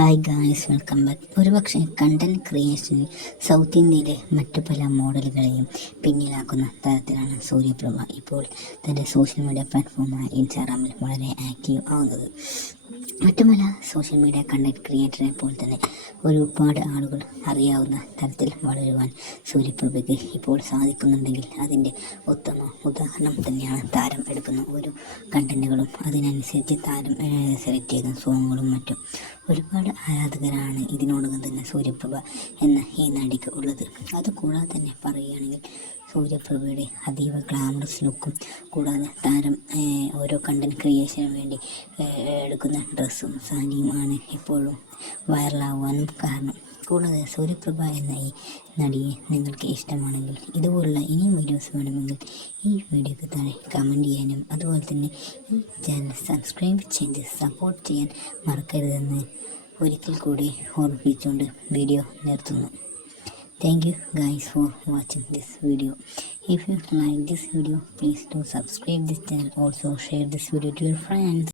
Hi guys, welcome back. ഒരുപക്ഷെ content ക്രിയേഷനിൽ south ഇന്ത്യയിലെ മറ്റു പല മോഡലുകളെയും പിന്നിലാക്കുന്ന തരത്തിലാണ് സൂര്യപ്രഭ ഇപ്പോൾ തൻ്റെ സോഷ്യൽ മീഡിയ പ്ലാറ്റ്ഫോമായ ഇൻസ്റ്റാഗ്രാമിൽ വളരെ ആക്റ്റീവ് ആവുന്നത്. മറ്റു പല സോഷ്യൽ മീഡിയ കണ്ടന്റ് ക്രിയേറ്ററെ പോലെ തന്നെ ഒരുപാട് ആളുകൾ അറിയാവുന്ന തരത്തിൽ വളരുവാൻ സൂര്യപ്രഭയ്ക്ക് ഇപ്പോൾ സാധിക്കുന്നുണ്ടെങ്കിൽ അതിൻ്റെ ഉത്തമ ഉദാഹരണം തന്നെയാണ് താരം എടുക്കുന്ന ഓരോ കണ്ടന്റുകളും. അതിനനുസരിച്ച് താരം സെലക്ട് ചെയ്യുന്ന സോങ്ങുകളും മറ്റും. ഒരുപാട് ആരാധകരാണ് ഇതിനോടകം തന്നെ സൂര്യപ്രഭ എന്ന ഈ നടിക്ക് ഉള്ളത്. അതുകൂടാതെ തന്നെ പറയുകയാണെങ്കിൽ സൂര്യപ്രഭയുടെ അതീവ ഗ്ലാമറസ് ലുക്കും കൂടാതെ താരം ഓരോ കണ്ടന്റ് ക്രിയേഷന് വേണ്ടി എടുക്കുന്ന ഡ്രസ്സും സാരിയുമാണ് എപ്പോഴും വൈറലാവാനും കാരണം. കൂടാതെ സൂര്യപ്രഭ എന്ന ഈ നടിയെ നിങ്ങൾക്ക് ഇഷ്ടമാണെങ്കിൽ ഇതുപോലുള്ള ഇനിയും വീഡിയോസ് വേണമെങ്കിൽ ഈ വീഡിയോക്ക് താഴെ കമൻറ്റ് ചെയ്യാനും അതുപോലെ തന്നെ ഈ ചാനൽ സബ്സ്ക്രൈബ് ചെയ്ത് സപ്പോർട്ട് ചെയ്യാൻ മറക്കരുതെന്ന് ഒരിക്കൽ കൂടി ഓർമ്മിപ്പിച്ചുകൊണ്ട് വീഡിയോ നിർത്തുന്നു. Thank you guys for watching this video. If you like this video, please do subscribe this channel. Also share this video to your friends.